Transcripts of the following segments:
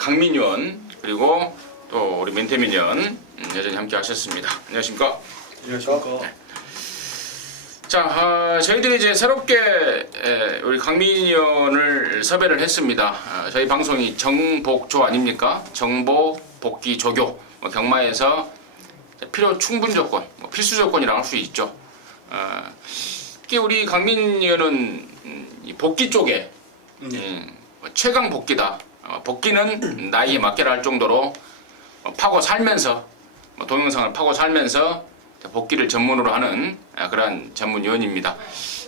강민위원 그리고 또 우리 민태민위원 여전히 함께 하셨습니다. 안녕하십니까? 안녕하십니까? 네. 자, 저희들이 이제 새롭게 우리 강민위원을 섭외를 했습니다. 저희 방송이 정복조 아닙니까? 정보 복귀 조교 경마에서 필요 충분 조건, 필수 조건이라고 할 수 있죠. 특히 우리 강민위원은 복귀 쪽에 최강 복귀다. 복귀는 나이에 맞게라 할 정도로 파고 살면서 동영상을 파고 살면서 복귀를 전문으로 하는 그러한 전문위원입니다.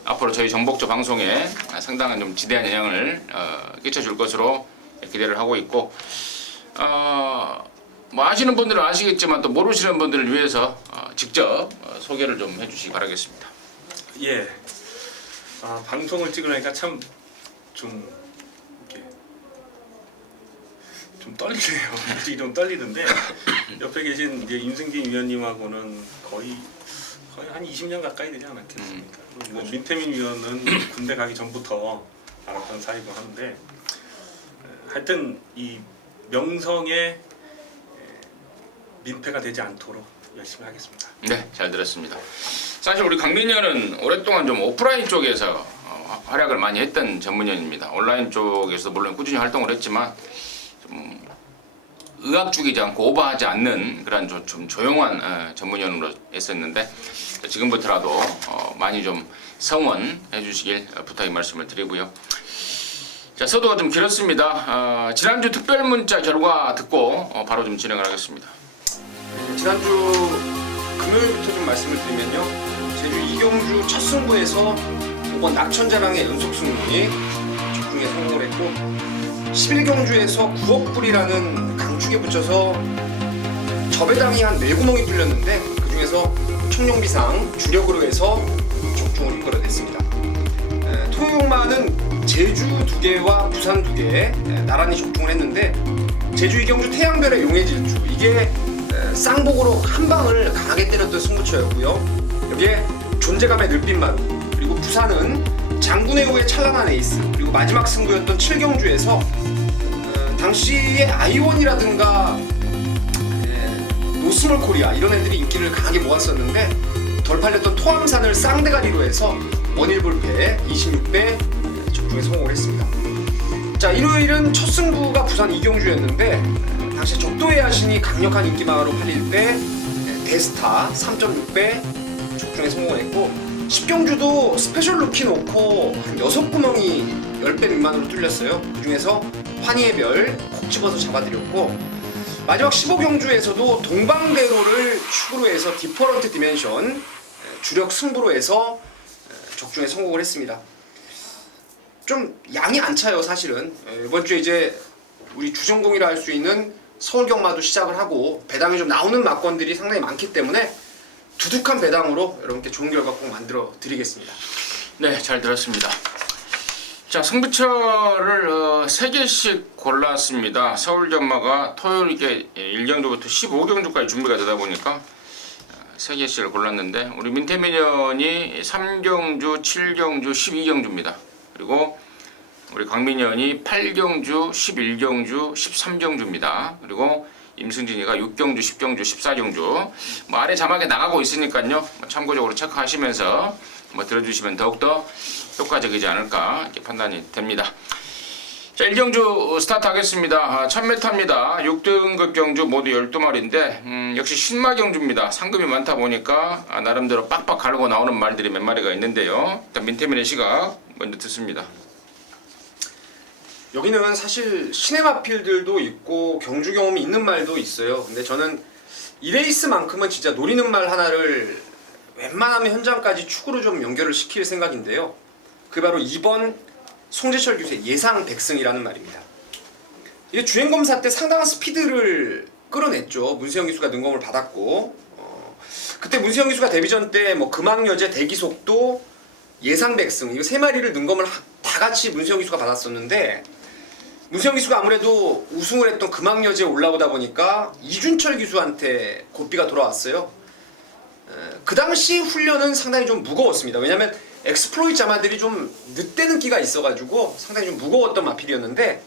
앞으로 저희 정복조 방송에 상당한 좀 지대한 영향을 끼쳐줄 것으로 기대를 하고 있고, 뭐 아시는 분들은 아시겠지만 또 모르시는 분들을 위해서 직접 소개를 좀 해주시기 바라겠습니다. 예. 방송을 찍으려니까 참 좀 이렇게 좀 떨리네요. 솔직히 좀 떨리는데 옆에 계신 이제 임승진 위원님하고는 거의 한 20년 가까이 되지 않았겠습니까? 뭐 민태민 위원은 군대 가기 전부터 알았던 사이고 하는데 하여튼 이 명성에 민폐가 되지 않도록 열심히 하겠습니다. 네, 잘 들었습니다. 사실 우리 강민위원은 오랫동안 좀 오프라인 쪽에서 활약을 많이 했던 전문위원입니다. 온라인 쪽에서도 물론 꾸준히 활동을 했지만 좀 의학적이지 않고 오버하지 않는 그런 좀 조용한 전문위원으로 했었는데 지금부터라도 많이 좀 성원해 주시길 부탁의 말씀을 드리고요. 자, 서두가 좀 길었습니다. 지난주 특별 문자 결과 듣고 바로 좀 진행을 하겠습니다. 지난주 금요일부터 좀 말씀을 드리면요, 제주 이경주 첫 승부에서 5번 낙천자랑의 연속 승리 적중에 성공을 했고, 11경주에서 9억 불이라는 강축에 붙여서 저배당이 한 4구멍이 뚫렸는데 그 중에서 청룡비상 주력으로 해서 적중을 이끌어냈습니다. 토요용마는 제주 2개와 부산 2개 나란히 적중을 했는데, 제주 이경주 태양별의 용해질주, 이게 쌍복으로 한 방을 강하게 때렸던 승부처였고요. 여기에 존재감의 늘빛마루, 그리고 부산은 장군의 후의 찬란한 에이스, 그리고 마지막 승부였던 7경주에서 당시의 아이원이라든가 노스몰 코리아 이런 애들이 인기를 강하게 모았었는데 덜 팔렸던 토암산을 쌍대가리로 해서 원일불패 26배 적중에 성공을 했습니다. 자, 일요일은 첫 승부가 부산 이경주였는데 당시 적도의 야신이 강력한 인기마로 팔릴 때 대스타 3.6배 적중에 성공을 했고, 10경주도 스페셜 루키 놓고 한 6구멍이 10배 미만으로 뚫렸어요. 그 중에서 환희의 별 콕 집어서 잡아드렸고, 마지막 15경주에서도 동방대로를 축으로 해서 디퍼런트 디멘션 주력 승부로 해서 적중에 성공을 했습니다. 좀 양이 안 차요, 사실은. 이번 주에 이제 우리 주전공이라 할 수 있는 서울경마도 시작을 하고 배당이 좀 나오는 막건들이 상당히 많기 때문에 두둑한 배당으로 여러분께 좋은 결과 꼭 만들어 드리겠습니다. 네, 잘 들었습니다. 자, 승부처를 3개씩 골랐습니다. 서울전마가 토요일에 1경주부터 15경주까지 준비가 되다 보니까 3개씩을 골랐는데, 우리 민태민위원이 3경주, 7경주, 12경주입니다. 그리고 우리 강민위원이 8경주, 11경주, 13경주입니다. 그리고 임승진이가 6경주, 10경주, 14경주. 뭐 아래 자막에 나가고 있으니까요, 참고적으로 체크하시면서 들어주시면 더욱더 효과적이지 않을까 이렇게 판단이 됩니다. 자, 1경주 스타트 하겠습니다. 1000m입니다. 6등급 경주 모두 12마리인데 역시 신마경주입니다. 상금이 많다 보니까 나름대로 빡빡 갈고 나오는 말들이 몇 마리가 있는데요. 일단 민태민의 시각 먼저 듣습니다. 여기는 사실 신의 마필들도 있고 경주 경험이 있는 말도 있어요. 근데 저는 이 레이스만큼은 진짜 노리는 말 하나를 웬만하면 현장까지 축으로 좀 연결을 시킬 생각인데요. 그게 바로 2번 송재철 교수의 예상 백승이라는 말입니다. 이게 주행검사 때 상당한 스피드를 끌어냈죠. 문세영 기수가 능검을 받았고, 그때 문세영 기수가 데뷔전 때 뭐 금왕여제 대기속도 예상 백승 이거 3마리를 능검을 다 같이 문세영 기수가 받았었는데, 문세영 기수가 아무래도 우승을 했던 금왕여제에 올라오다 보니까 이준철 기수한테 고삐가 돌아왔어요. 그 당시 훈련은 상당히 좀 무거웠습니다. 왜냐면 엑스플로잇 자마들이 좀 늦대는 끼가 있어가지고 상당히 좀 무거웠던 마필이었는데,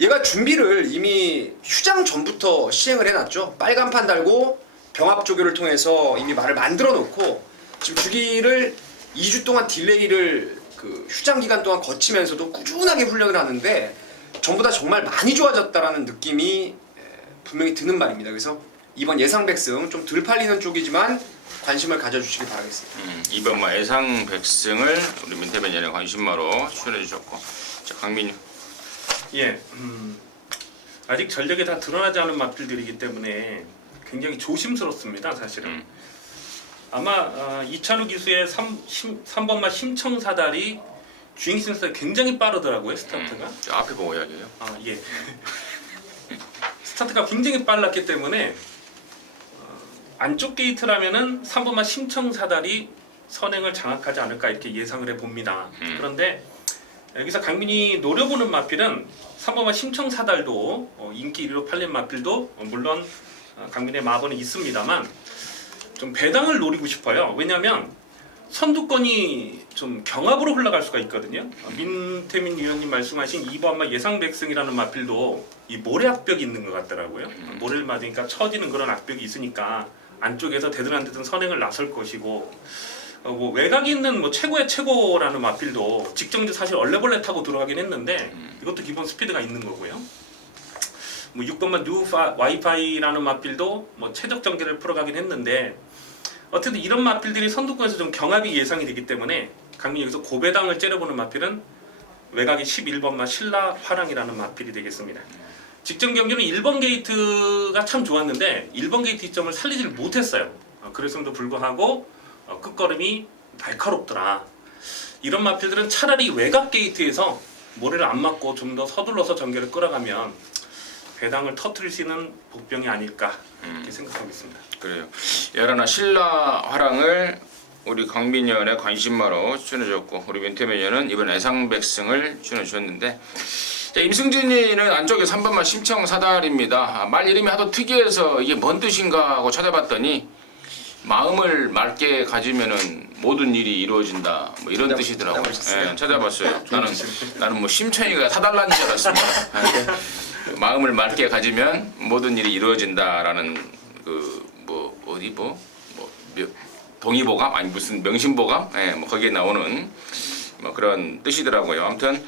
얘가 준비를 이미 휴장 전부터 시행을 해놨죠. 빨간판 달고 병합 조교를 통해서 이미 말을 만들어 놓고 지금 주기를 2주 동안 딜레이를 그 휴장 기간 동안 거치면서도 꾸준하게 훈련을 하는데 전보다 정말 많이 좋아졌다라는 느낌이 분명히 드는 말입니다. 그래서 이번 예상 백승 좀 덜 팔리는 쪽이지만 관심을 가져주시기 바라겠습니다. 이번 예상 백승을 우리 민태변연의 관심마로 추천해 주셨고, 자 강민유. 예, 아직 전력이 다 드러나지 않은 맛들들이기 때문에 굉장히 조심스럽습니다. 사실은 아마 이찬우 기수의 3번마 심청사달이 주행 신스가 굉장히 빠르더라고요. 스타트가. 저 앞에 보고 이야기해요. 예. 스타트가 굉장히 빨랐기 때문에 안쪽 게이트라면은 3번마 심청사달이 선행을 장악하지 않을까 이렇게 예상을 해봅니다. 그런데 여기서 강민이 노려보는 마필은 3번마 심청사달도 인기 1위로 팔린 마필도 물론 강민의 마번이 있습니다만 좀 배당을 노리고 싶어요. 왜냐하면 선두권이 좀 경합으로 흘러갈 수가 있거든요. 민태민 위원님 말씀하신 2번마 예상 백승이라는 마필도 이 모래 악벽이 있는 것 같더라고요. 모래를 맞으니까 처지는 그런 악벽이 있으니까 안쪽에서 되든 안 되든 선행을 나설 것이고, 뭐 외곽이 있는 뭐 최고의 최고라는 마필도 직정지 사실 얼레벌레 타고 들어가긴 했는데 이것도 기본 스피드가 있는 거고요. 뭐 6번마 뉴 와이파이라는 마필도 뭐 최적 전개를 풀어가긴 했는데 어쨌든 이런 마필들이 선두권에서 좀 경합이 예상이 되기 때문에 강민이 여기서 고배당을 째려보는 마필은 외곽이 11번마 신라 화랑이라는 마필이 되겠습니다. 직전 경기는 1번 게이트가 참 좋았는데 1번 게이트 이점을 살리질 못했어요. 그랬음에도 불구하고 끝걸음이 날카롭더라. 이런 마필들은 차라리 외곽 게이트에서 모래를 안 맞고 좀 더 서둘러서 전개를 끌어가면 배당을 터뜨릴 수 있는 복병이 아닐까 이렇게 생각하고 있습니다. 그래요. 열하나 신라 화랑을 우리 강민현의 관심마로 추천해 주셨고, 우리 민태변연은 이번 예상 백승을 추천해 주셨는데, 자, 임승진이는 안쪽에 3번마 심청사달입니다. 말 이름이 하도 특이해서 이게 뭔 뜻인가 하고 찾아봤더니 마음을 맑게 가지면은 모든 일이 이루어진다, 뭐 이런 뜻이더라고요. 예, 찾아봤어요. 나는 뭐 심청이가 사달라는 줄 알았습니다. 예. 마음을 맑게 가지면 모든 일이 이루어진다라는 그 동의보감 아니 무슨 명심보감, 예, 뭐 거기에 나오는 뭐 그런 뜻이더라고요. 아무튼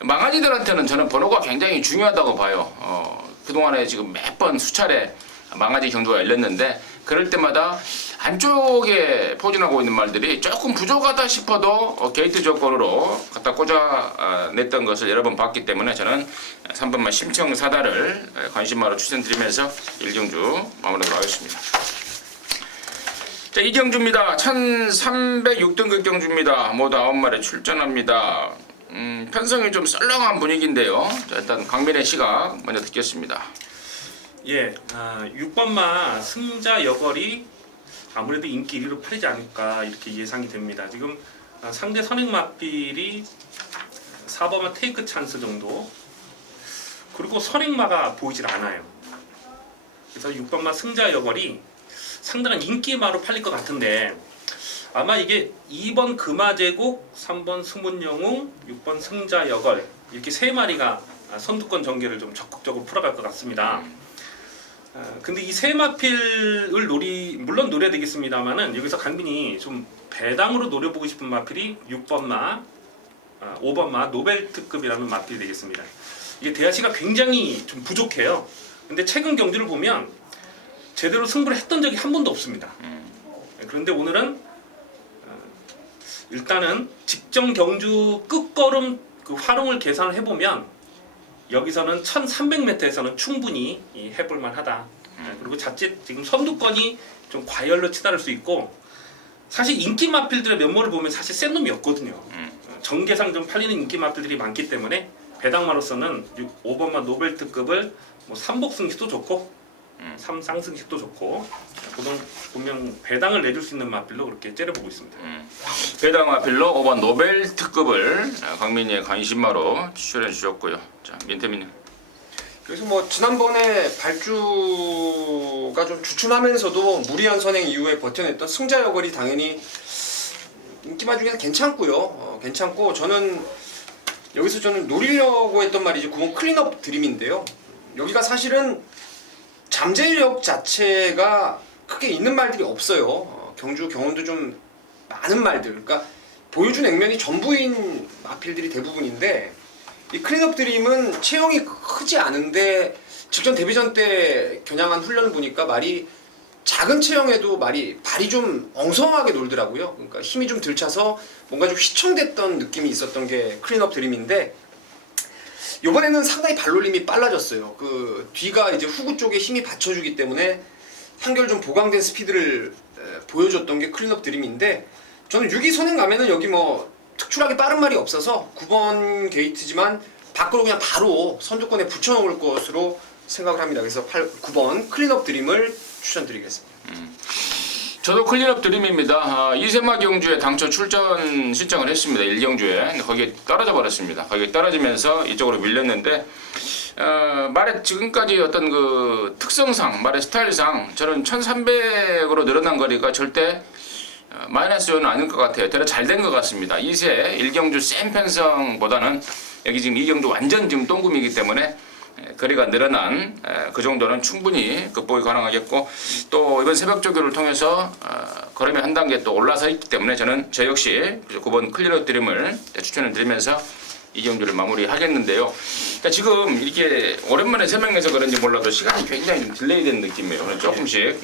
망아지들한테는 저는 번호가 굉장히 중요하다고 봐요. 그동안에 지금 몇 번 수차례 망아지 경주가 열렸는데 그럴 때마다 안쪽에 포진하고 있는 말들이 조금 부족하다 싶어도 게이트 조건으로 갖다 꽂아냈던 것을 여러 번 봤기 때문에 저는 3번만 심청사달을 관심마로 추천드리면서 1경주 마무리하도록 하겠습니다. 자, 2경주입니다. 1306등급 경주입니다. 모두 9마리 출전합니다. 편성이 좀 썰렁한 분위기인데요. 자, 일단 강민의 시각 먼저 듣겠습니다. 예, 6번마 승자 여걸이 아무래도 인기 1위로 팔리지 않을까 이렇게 예상이 됩니다. 지금 상대 선행 마필이 4번마 테이크 찬스 정도, 그리고 선행마가 보이질 않아요. 그래서 6번마 승자 여걸이 상당한 인기마로 팔릴 것 같은데 아마 이게 2번 금화제국, 3번 승문영웅, 6번 승자 여걸 이렇게 세 마리가 선두권 전개를 좀 적극적으로 풀어갈 것 같습니다. 근데 이 세 마필을 물론 노려야 되겠습니다만은 여기서 강민이 좀 배당으로 노려보고 싶은 마필이 6번마, 5번마 노벨 특급이라는 마필이 되겠습니다. 이게 대하시가 굉장히 좀 부족해요. 근데 최근 경주를 보면 제대로 승부를 했던 적이 한 번도 없습니다. 그런데 오늘은 일단은 직전 경주 끝걸음 그 활용을 계산을 해보면 여기서는 1300m에서는 충분히 해볼만 하다. 그리고 자칫 지금 선두권이 좀 과열로 치달을 수 있고, 사실 인기 마필들의 면모를 보면 사실 센 놈이 없거든요. 전개상 좀 팔리는 인기 마필들이 많기 때문에 배당마로서는 5번마 노벨 특급을 뭐 3복승식도 좋고 3쌍승식도 좋고 보면 배당을 내줄 수 있는 마필로 그렇게 째려보고 있습니다. 배당 마필로 5번 노벨 특급을 강민이의 관심마로 추천해 주셨고요. 자, 민태민님. 그래서 뭐 지난번에 발주가 좀 주춤하면서도 무리한 선행 이후에 버텨냈던 승자 여걸이 당연히 인기마 중에서 괜찮고요. 괜찮고 저는 여기서 저는 노리려고 했던 말이 이제 9번 클린업 드림인데요. 여기가 사실은 잠재력 자체가 크게 있는 말들이 없어요. 경주 경험도 좀 많은 말들, 그러니까 보여준 액면이 전부인 마필들이 대부분인데 이 클린업 드림은 체형이 크지 않은데 직전 데뷔전 때 겨냥한 훈련을 보니까 말이 작은 체형에도 발이 좀 엉성하게 놀더라고요. 그러니까 힘이 좀 들차서 뭔가 좀 휘청댔던 느낌이 있었던 게 클린업 드림인데 이번에는 상당히 발놀림이 빨라졌어요. 그 뒤가 이제 후구 쪽에 힘이 받쳐주기 때문에 한결 좀 보강된 스피드를 보여줬던 게 클린업 드림인데 저는 6위 선행 가면은 여기 뭐 특출하게 빠른 말이 없어서 9번 게이트지만 밖으로 그냥 바로 선두권에 붙여놓을 것으로 생각을 합니다. 그래서 9번 클린업 드림을 추천드리겠습니다. 저도 클린업 드림입니다. 이세마 경주에 당초 출전 신청을 했습니다. 1경주에. 거기에 떨어져 버렸습니다. 거기에 떨어지면서 이쪽으로 밀렸는데 말의 지금까지 어떤 그 특성상, 말의 스타일상 저는 1300으로 늘어난 거리가 절대 마이너스 요인은 아닐 것 같아요. 되려 잘 된 것 같습니다. 2세 1경주 센 편성보다는 여기 지금 2경주 완전 지금 똥금이기 때문에 거리가 늘어난 그 정도는 충분히 극복이 가능하겠고 또 이번 새벽 조교를 통해서 걸음이 한 단계 또 올라서 있기 때문에 저는 저 역시 9번 클린업 드림을 추천을 드리면서 이 경주를 마무리하겠는데요. 그러니까 지금 이렇게 오랜만에 설명해서 그런지 몰라도 시간이 굉장히 좀 딜레이된 느낌이에요. 그래서 조금씩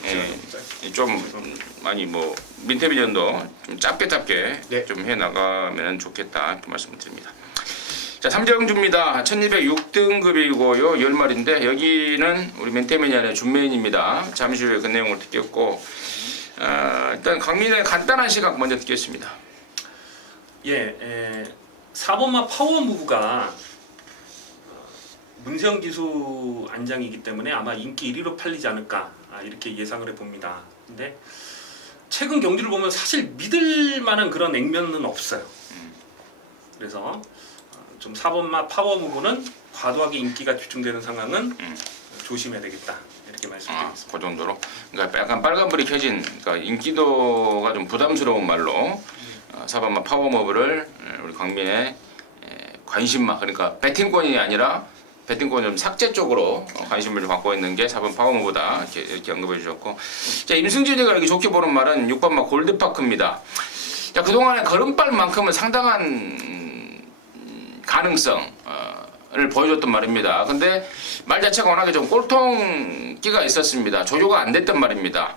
좀 많이 뭐 민태비전도 좀 짧게 네. 좀 해나가면 좋겠다 이렇게 말씀을 드립니다. 자, 3경주입니다. 1206등급이고요. 10마리인데 여기는 우리 멘테미니안의 준메인입니다. 잠시 후에 그 내용을 듣겠고 일단 강민의 간단한 시각 먼저 듣겠습니다. 4번마 파워무브가 문세영 기수 안장이기 때문에 아마 인기 1위로 팔리지 않을까 이렇게 예상을 해봅니다. 근데 최근 경주를 보면 사실 믿을 만한 그런 액면은 없어요. 그래서 좀 4번마 파워무브는 과도하게 인기가 집중되는 상황은 조심해야 되겠다 이렇게 말씀드리겠습니다. 그 정도로 그러니까 약간 빨간불이 켜진 그러니까 인기도가 좀 부담스러운 말로 4번마 파워무브를 우리 강민의 관심마 그러니까 배팅권이 아니라 배팅권 좀 삭제 쪽으로 관심을 좀 갖고 있는 게 4번 파워무브다 이렇게 언급해 주셨고 자 임승진이가 이렇게 좋게 보는 말은 6번마 골드파크입니다. 자 그동안의 걸음발만큼은 상당한 가능성을 보여줬던 말입니다. 근데 말 자체가 워낙에 좀 꼴통기가 있었습니다. 조조가 안 됐던 말입니다.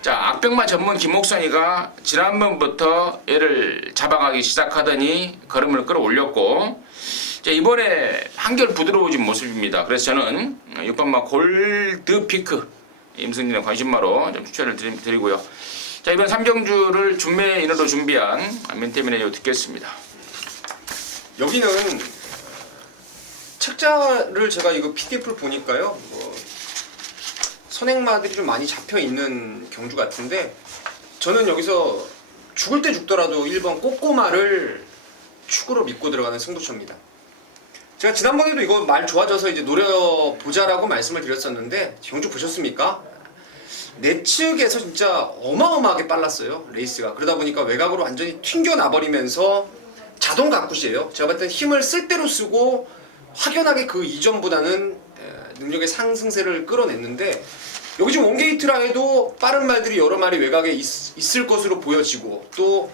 자 악병마 전문 김옥선이가 지난번부터 얘를 잡아가기 시작하더니 걸음을 끌어올렸고 자, 이번에 한결 부드러워진 모습입니다. 그래서 저는 6번마 골드피크 임승진의 관심마로 좀 추천을 드리고요. 자 이번 3경주를 준매인으로 준비한 민태민의 듣겠습니다. 여기는 책자를 제가 이거 PDF를 보니까요. 선행마들이 좀 많이 잡혀 있는 경주 같은데 저는 여기서 죽을 때 죽더라도 1번 꼬꼬마를 축으로 믿고 들어가는 승부처입니다. 제가 지난번에도 이거 말 좋아져서 이제 노려보자라고 말씀을 드렸었는데 경주 보셨습니까? 내측에서 진짜 어마어마하게 빨랐어요 레이스가. 그러다 보니까 외곽으로 완전히 튕겨나버리면서 자동 가꾸시예요. 제가 봤을 땐 힘을 쓸 대로 쓰고 확연하게 그 이전보다는 능력의 상승세를 끌어냈는데 여기 지금 원게이트라 해도 빠른 말들이 여러 마리 외곽에 있을 것으로 보여지고 또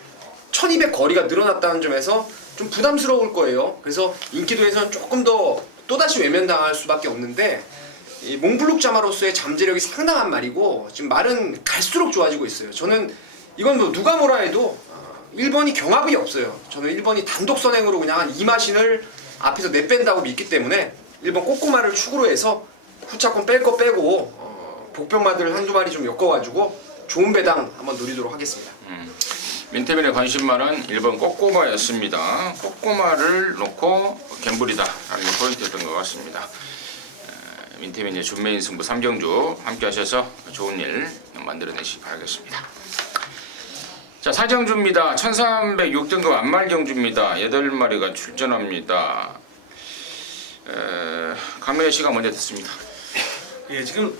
1200 거리가 늘어났다는 점에서 좀 부담스러울 거예요. 그래서 인기도에서는 조금 더 또다시 외면당할 수밖에 없는데 이 몽블룩자마로서의 잠재력이 상당한 말이고 지금 말은 갈수록 좋아지고 있어요. 저는 이건 뭐 누가 뭐라 해도 1번이 경합이 없어요. 저는 1번이 단독 선행으로 그냥 한 2마신을 앞에서 내뺀다고 믿기 때문에 1번 꼬꼬마를 축으로 해서 후차권 뺄 거 빼고 복병마들 한두 마리 좀 엮어가지고 좋은 배당 한번 노리도록 하겠습니다. 민태민의 관심말은 1번 꼬꼬마였습니다. 꼬꼬마를 놓고 갬블이다 라는 게 포인트였던 것 같습니다. 민태민의 준메인 승부 3경주 함께 하셔서 좋은 일 만들어내시기 바라겠습니다. 자 4경주입니다. 1306등급 안말경주입니다. 8마리가 출전합니다. 강민의 시간 먼저 듣습니다. 예, 지금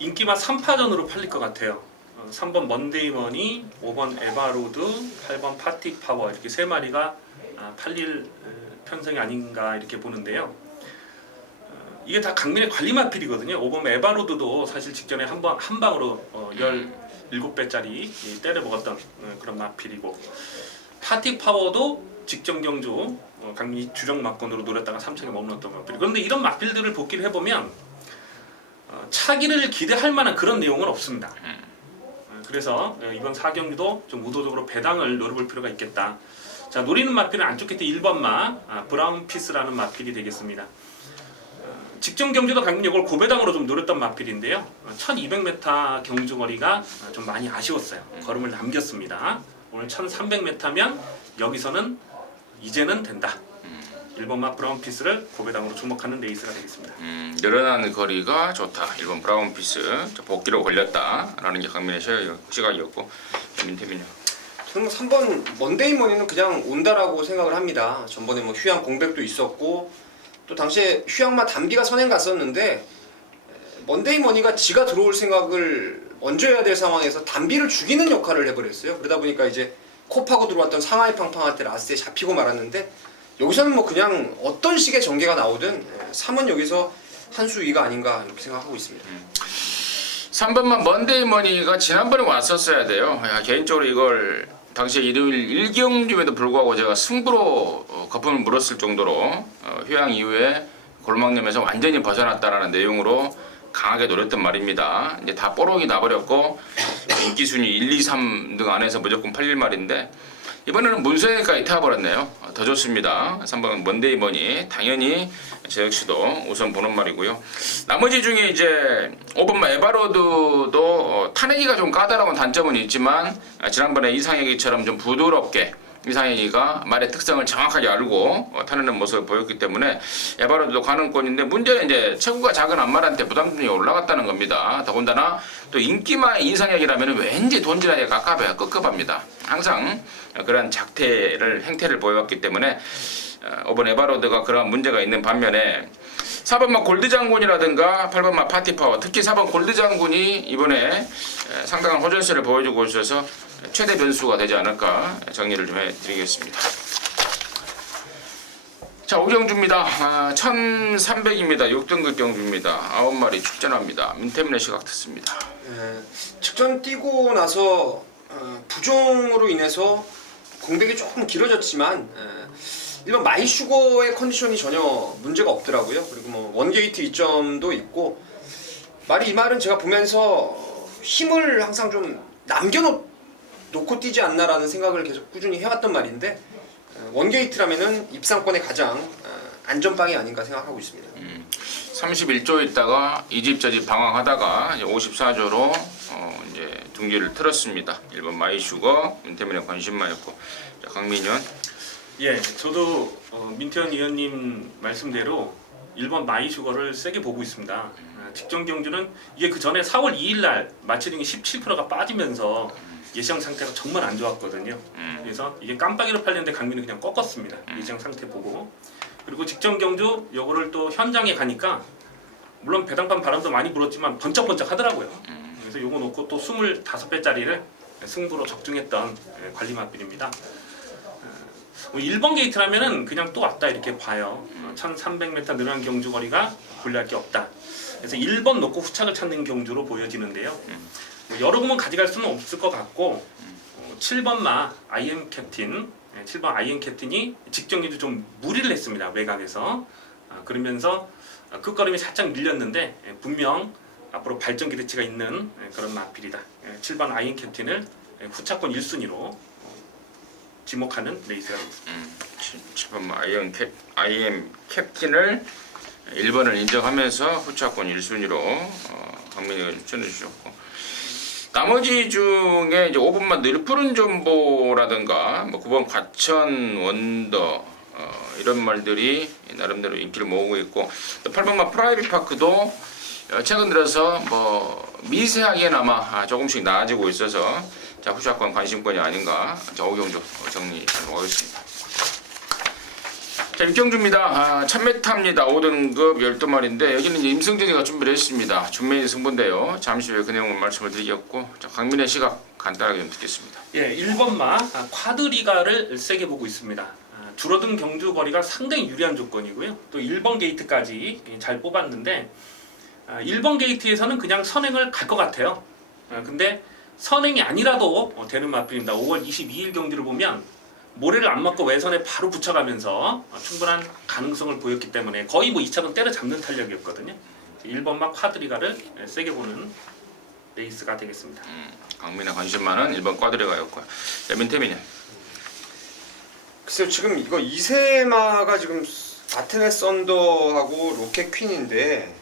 인기맛 3파전으로 팔릴 것 같아요. 3번 먼데이머니, 5번 에바로드, 8번 파틱파워 이렇게 3마리가 팔릴 편성이 아닌가 이렇게 보는데요. 이게 다 강민의 관리 마필이거든요. 5번 에바로드도 사실 직전에 한 방으로 17배짜리 때려 먹었던 그런 마필이고, 파티 파워도 직전 경주 강민이 주력 막건으로 노렸다가 3차게 머물렀던 마필. 그런데 이런 마필들을 복기를 해보면 차기를 기대할 만한 그런 내용은 없습니다. 그래서 이번 4경기도 좀 의도적으로 배당을 노려볼 필요가 있겠다. 자, 노리는 마필은 안쪽 끝에 1번마 브라운 피스라는 마필이 되겠습니다. 직전 경주도 강민이 이걸 고배당으로 좀 노렸던 마필인데요. 1200m 경주거리가 좀 많이 아쉬웠어요. 걸음을 남겼습니다. 오늘 1300m면 여기서는 이제는 된다. 1번마 브라운 피스를 고배당으로 주목하는 레이스가 되겠습니다. 늘어나는 거리가 좋다. 1번 브라운 피스 복귀로 걸렸다라는 게 강민의 시각이었고, 민태민요. 저는 3번 먼데이 머니는 그냥 온다라고 생각을 합니다. 전번에 뭐 휴양 공백도 있었고 또 당시에 휴양마 담비가 선행 갔었는데 먼데이 머니가 지가 들어올 생각을 먼저 해야 될 상황에서 담비를 죽이는 역할을 해버렸어요. 그러다 보니까 이제 코 파고 들어왔던 상하이 팡팡할 때 라스트에 잡히고 말았는데, 여기서는 뭐 그냥 어떤 식의 전개가 나오든 3은 여기서 한 수 위가 아닌가 이렇게 생각하고 있습니다. 3번만 먼데이 머니가 지난번에 왔었어야 돼요. 개인적으로 이걸 당시 일요일 1경주에도 불구하고 제가 승부로 거품을 물었을 정도로 휴양 이후에 골막염에서 완전히 벗어났다라는 내용으로 강하게 노렸던 말입니다. 이제 다 뽀록이 나버렸고 인기 순위 1, 2, 3등 안에서 무조건 팔릴 말인데, 이번에는 문서에까지 타버렸네요. 더 좋습니다. 3번 먼데이 머니 당연히 저 역시도 우선 보는 말이고요. 나머지 중에 이제 5번마 에바로드도 타내기가 좀 까다로운 단점은 있지만 지난번에 이상혁이처럼 좀 부드럽게 이상혁이가 말의 특성을 정확하게 알고 타내는 모습을 보였기 때문에 에바로드도 가능권인데, 문제는 이제 체구가 작은 안말한테 부담이 올라갔다는 겁니다. 더군다나 또 인기마의 이상혁이라면 왠지 돈질하기가 깝깝해요. 급급합니다. 항상 그런 행태를 보여왔기 때문에 5번 에바로드가 그런 문제가 있는 반면에 4번마 골드 장군이라든가 8번마 파티파워, 특히 4번 골드 장군이 이번에 상당한 호전세를 보여주고 있어서 최대 변수가 되지 않을까 정리를 좀 해드리겠습니다. 자, 오경주입니다. 1300입니다. 6등급 경주입니다. 9마리 축전합니다. 민태민의 시각 듣습니다. 직전 뛰고 나서 부종으로 인해서 공백이 조금 길어졌지만 일반 마이슈거의 컨디션이 전혀 문제가 없더라고요. 그리고 뭐 원게이트 이점도 있고, 이 말은 제가 보면서 힘을 항상 좀 남겨놓고 뛰지 않나라는 생각을 계속 꾸준히 해왔던 말인데, 원게이트라면은 입상권의 가장 안전빵이 아닌가 생각하고 있습니다. 31조 있다가 이집 저집 방황하다가 이제 54조로 이제 둥지를 틀었습니다. 1번 마이슈거, 민태민의 관심마였고. 자, 강민현. 예, 저도 민태현 위원님 말씀대로 1번 마이슈거를 세게 보고 있습니다. 직전 경주는 이게 그 전에 4월 2일 날 마체링이 17%가 빠지면서 예상 상태가 정말 안 좋았거든요. 그래서 이게 깜빡이로 팔렸는데 강민은 그냥 꺾었습니다. 예상 상태 보고. 그리고 직전 경주 요거를 또 현장에 가니까 물론 배당판 바람도 많이 불었지만 번쩍번쩍 하더라고요. 그래서 요거 놓고 또 25배짜리를 승부로 적중했던 관리 마필입니다. 1번 게이트라면은 그냥 또 왔다 이렇게 봐요. 1300m 늘어난 경주거리가 불리할 게 없다. 그래서 1번 놓고 후착을 찾는 경주로 보여지는데요. 여러 번은 가져갈 수는 없을 것 같고, 7번마 IM 캡틴, 7번 IM 캡틴이 직전 경주 좀 무리를 했습니다. 외곽에서. 그러면서 끝걸음이 살짝 밀렸는데 분명 앞으로 발전 기대치가 있는 그런 마필이다. 7번 IM 캡틴을 후차권 1순위로 지목하는 레이스가 되겠습니다. 7번 IM 캡틴을 1번을 인정하면서 후차권 1순위로 강민이가 추천해주셨고, 나머지 중에 이제 5번만 늘푸른 존보라든가 뭐 9번 과천 원더 이런 말들이 나름대로 인기를 모으고 있고, 또 8번만 프라이빗 파크도 최근 들어서 뭐 미세하게나마 조금씩 나아지고 있어서 자, 후차권 관심권이 아닌가. 자, 오경주 정리하도록 하겠습니다. 자, 6경주입니다. 1000m입니다. 5등급 12마리인데 여기는 이제 임승진이가 준비를 했습니다. 준메인 승부인데요. 잠시 후에 그 내용을 말씀을 드리겠고, 자, 강민의 시각 간단하게 좀 듣겠습니다. 예, 1번마 콰드리가를 세게 보고 있습니다. 줄어든 경주 거리가 상당히 유리한 조건이고요. 또 1번 게이트까지 잘 뽑았는데 1번 게이트에서는 그냥 선행을 갈 것 같아요. 근데 선행이 아니라도 되는 마필입니다. 5월 22일 경기를 보면 모래를 안 맞고 외선에 바로 붙여가면서 충분한 가능성을 보였기 때문에 거의 뭐 2차전 때려잡는 탄력이었거든요. 1번 막 콰드리가를 세게 보는 레이스가 되겠습니다. 강민의 관심 많은 1번 꽈드리가였고요. 민태민은 글쎄요, 지금 이거 이세마가 지금 아테네 썬더하고 로켓 퀸인데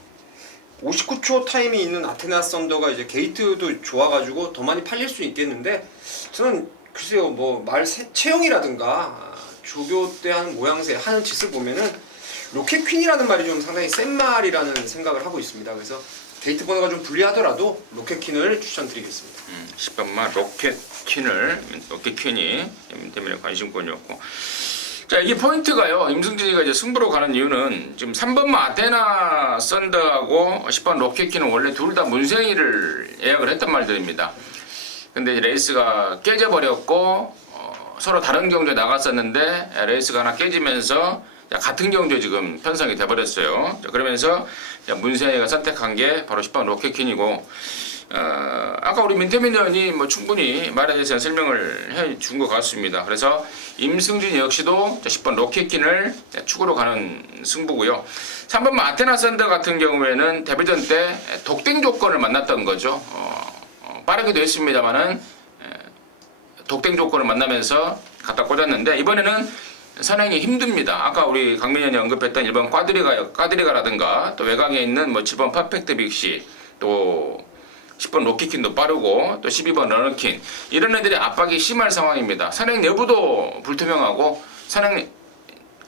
59초 타임이 있는 아테네 썬더가 이제 게이트도 좋아가지고 더 많이 팔릴 수 있겠는데 저는 글쎄요, 뭐 말 체형이라든가 조교 때 하는 모양새 하는 짓을 보면은 로켓 퀸이라는 말이 좀 상당히 센 말이라는 생각을 하고 있습니다. 그래서 게이트 번호가 좀 불리하더라도 로켓 퀸을 추천드리겠습니다. 10번만 로켓 퀸이 민태민의 관심권이었고, 자 이게 포인트가요. 임승진이가 이제 승부로 가는 이유는 지금 3번만 아테나 썬더하고 10번 로켓 퀸은 원래 둘 다 문세희를 예약을 했단 말들입니다. 근데 레이스가 깨져버렸고 서로 다른 경주에 나갔었는데 레이스가 하나 깨지면서 같은 경주에 지금 편성이 돼버렸어요. 그러면서 문세희가 선택한 게 바로 10번 로켓퀸이고, 아까 우리 민태민 의원이 뭐 충분히 말에 대해서 설명을 해준 것 같습니다. 그래서 임승진 역시도 10번 로켓퀸을 축으로 가는 승부고요. 3번 아테나 썬더 같은 경우에는 데뷔전 때 독땡 조건을 만났던 거죠. 빠르기도 했습니다만은 독땡 조건을 만나면서 갖다 꽂았는데 이번에는 선행이 힘듭니다. 아까 우리 강민현이 언급했던 1번 꽈드리가라든가 또 외곽에 있는 뭐 7번 퍼펙트 빅시 또 10번 로키킨도 빠르고 또 12번 러너킨 이런 애들이 압박이 심할 상황입니다. 선행 내부도 불투명하고 선행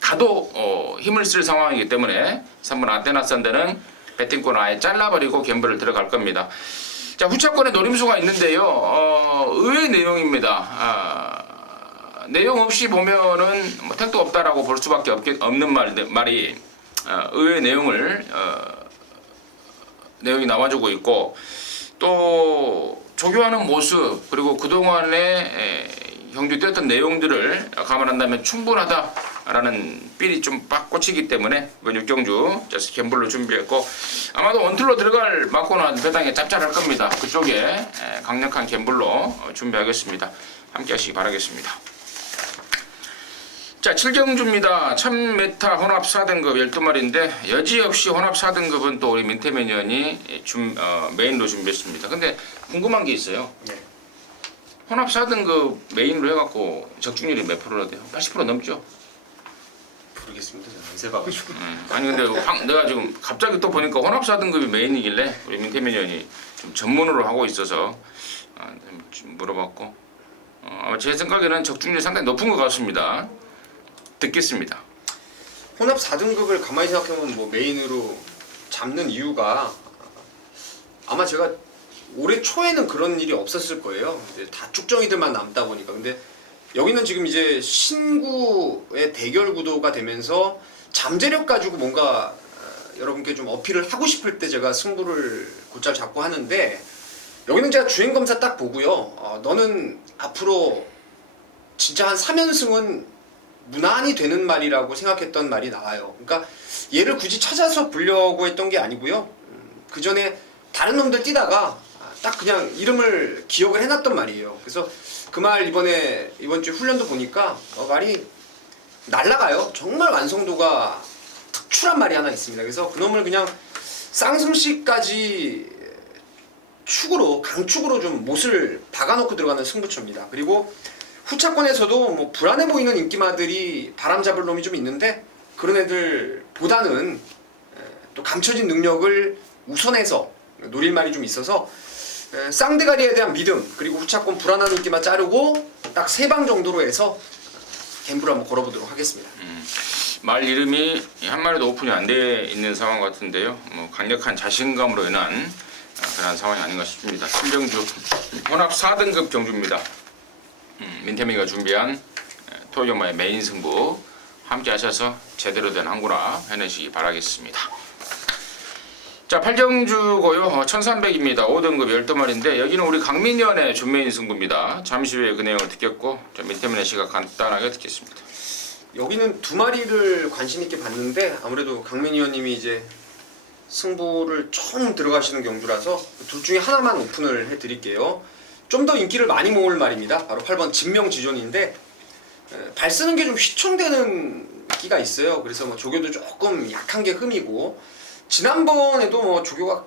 가도 힘을 쓸 상황이기 때문에 3번 아테나 썬더는 배팅권을 아예 잘라버리고 갬블을 들어갈 겁니다. 자, 후차권에 노림수가 있는데요. 의외의 내용입니다. 내용 없이 보면은 뭐 택도 없다라고 볼 수밖에 없는 말이 의외의 내용이 나와주고 있고, 또 조교하는 모습 그리고 그동안에 경주 뛰었던 내용들을 감안한다면 충분하다라는 삘이 좀 빡 꽂히기 때문에 이번 6경주 갬블로 준비했고, 아마도 원툴로 들어갈 맞고는 배당에 짭짤할 겁니다. 그쪽에 강력한 갬블로 준비하겠습니다. 함께 하시기 바라겠습니다. 자, 7경주입니다. 1000m 혼합 4등급 12마리인데 여지없이 혼합 4등급은 또 우리 민태민 의원이 메인으로 준비했습니다. 근데 궁금한 게 있어요. 네. 혼합 4등급 메인으로 해갖고 적중률이 몇 프로나 돼요? 80% 넘죠? 모르겠습니다. 저는 안 세봐가지고. 아니 근데 내가 지금 갑자기 또 보니까 혼합 4등급이 메인이길래 우리 민태민 의원이 좀 전문으로 하고 있어서 좀 물어봤고, 아마 제 생각에는 적중률이 상당히 높은 것 같습니다. 듣겠습니다. 혼합 4등급을 가만히 생각해보면 뭐 메인으로 잡는 이유가 아마 제가 올해 초에는 그런 일이 없었을 거예요. 이제 다 쭉정이들만 남다 보니까. 근데 여기는 지금 이제 신구의 대결 구도가 되면서 잠재력 가지고 뭔가 여러분께 좀 어필을 하고 싶을 때 제가 승부를 곧잘 잡고 하는데, 여기는 제가 주행검사 딱 보고요. 너는 앞으로 진짜 한 3연승은 무난히 되는 말이라고 생각했던 말이 나와요. 그러니까 얘를 굳이 찾아서 보려고 했던 게 아니고요. 그 전에 다른 놈들 뛰다가 딱 그냥 이름을 기억을 해놨던 말이에요. 그래서 그 말 이번 주 훈련도 보니까 말이 날라가요. 정말 완성도가 특출한 말이 하나 있습니다. 그래서 그놈을 그냥 쌍승시까지 강축으로 좀 못을 박아놓고 들어가는 승부처입니다. 그리고 후차권에서도 뭐 불안해 보이는 인기마들이 바람 잡을 놈이 좀 있는데 그런 애들보다는 또 감춰진 능력을 우선해서 노릴 말이 좀 있어서 쌍대가리에 대한 믿음, 그리고 후차권 불안한 인기만 자르고 딱 3방 정도로 해서 갬블을 한번 걸어보도록 하겠습니다. 말 이름이 한 마리도 오픈이 안 돼 있는 상황 같은데요. 뭐 강력한 자신감으로 인한 그런 상황이 아닌가 싶습니다. 7경주 혼합 4등급 경주입니다. 민태민이가 준비한 토요일마의 메인 승부 함께 하셔서 제대로 된 항구나 해내시기 바라겠습니다. 자, 8경주고요. 1300입니다. 5등급 12마리인데 여기는 우리 강민현의 준메인 승부입니다. 잠시 후에 그 내용을 듣겠고 민태민의 시각 간단하게 듣겠습니다. 여기는 두 마리를 관심 있게 봤는데 아무래도 강민 위원님이 이제 승부를 처음 들어가시는 경주라서 둘 중에 하나만 오픈을 해드릴게요. 좀 더 인기를 많이 모을 말입니다. 바로 8번 진명지존인데 발 쓰는 게 좀 휘청대는 끼가 있어요. 그래서 뭐 조교도 조금 약한 게 흠이고 지난번에도 뭐 조교가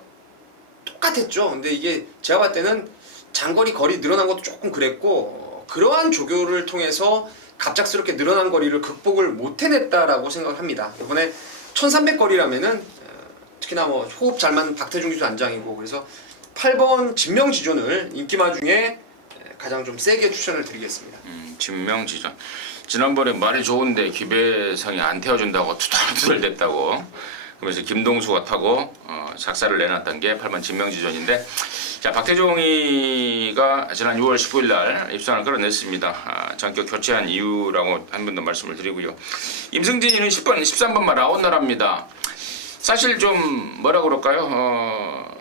똑같았죠. 근데 이게 제가 봤을 때는 장거리 거리 늘어난 것도 조금 그랬고 그러한 조교를 통해서 갑작스럽게 늘어난 거리를 극복을 못 해냈다라고 생각합니다. 이번에 1300거리라면은 특히나 뭐 호흡 잘 맞는 박태중 기수 안장이고 그래서 8번 진명지존을 인기마 중에 가장 좀 세게 추천을 드리겠습니다. 진명지존. 지난번에 말이 좋은데 기배상이 안 태워준다고 투덜투덜 됐다고. 그래서 김동수가 타고 작사를 내놨던 게 8번 진명지존인데, 자 박태종이가 지난 6월 19일 날 입상을 끌어냈습니다. 전격 교체한 이유라고 한 번 더 말씀을 드리고요. 임승진이는 10번, 13번만 라온나라입니다. 사실 좀 뭐라 그럴까요?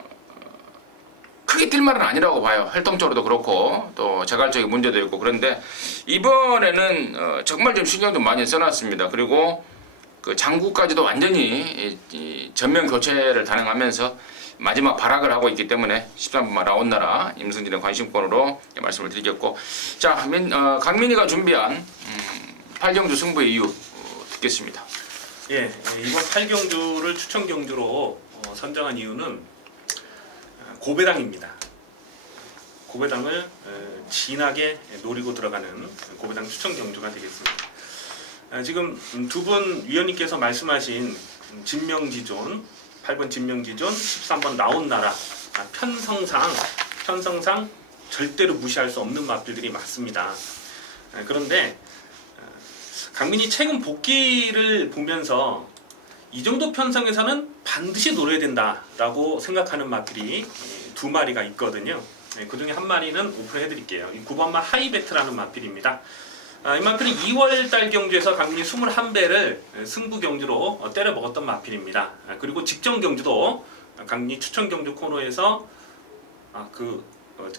크게 뛸 말은 아니라고 봐요. 활동적으로도 그렇고 또 자갈적인 문제도 있고 그런데 이번에는 정말 좀 신경 좀 많이 써놨습니다. 그리고 그 장구까지도 완전히 이 전면 교체를 단행하면서 마지막 발악을 하고 있기 때문에 13번만 라온나라 임승진의 관심권으로 말씀을 드리겠고, 자 강민이가 준비한 8경주 승부의 이유 듣겠습니다. 예, 이번 8경주를 추천 경주로 선정한 이유는 고배당입니다. 고배당을 진하게 노리고 들어가는 고배당 추천 경주가 되겠습니다. 지금 두 분 위원님께서 말씀하신 진명지존, 8번 진명지존, 13번 나온나라, 편성상 절대로 무시할 수 없는 마필들이 많습니다. 그런데 강민이 최근 복귀를 보면서 이 정도 편성에서는 반드시 노려야 된다라고 생각하는 마필이 두 마리가 있거든요. 그 중에 한 마리는 오픈해드릴게요. 9번마 하이베트라는 마필입니다. 이 마필은 2월달 경주에서 강민이 21배를 승부 경주로 때려 먹었던 마필입니다. 그리고 직전 경주도 강민이 추천 경주 코너에서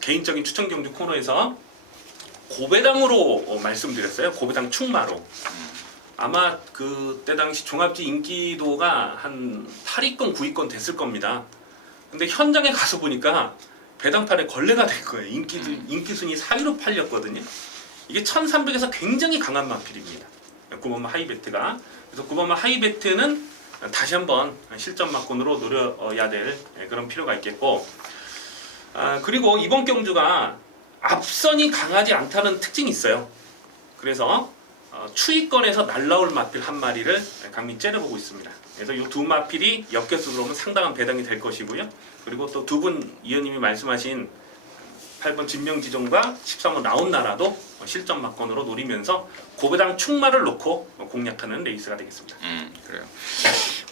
개인적인 추천 경주 코너에서 고배당으로 말씀드렸어요. 고배당 충마로. 아마 그때 당시 종합지 인기도가 한 8위권, 9위권 됐을 겁니다. 근데 현장에 가서 보니까 배당판에 걸레가 된 거예요. 인기 순위 4위로 팔렸거든요. 이게 1300에서 굉장히 강한 마필입니다. 9번마 하이베트가. 그래서 9번마 하이베트는 다시 한번 실전 막권으로 노려야 될 그런 필요가 있겠고, 그리고 이번 경주가 앞선이 강하지 않다는 특징이 있어요. 그래서 추위권에서 날라올 마필 한 마리를 강민 째려보고 있습니다. 그래서 이 두 마필이 엮여서 들어오면 상당한 배당이 될 것이고요. 그리고 또 두 분 위원님이 말씀하신 8번 진명지존과 13번 라온나라도 실전 막권으로 노리면서 고배당 충마를 놓고 공략하는 레이스가 되겠습니다. 그래요.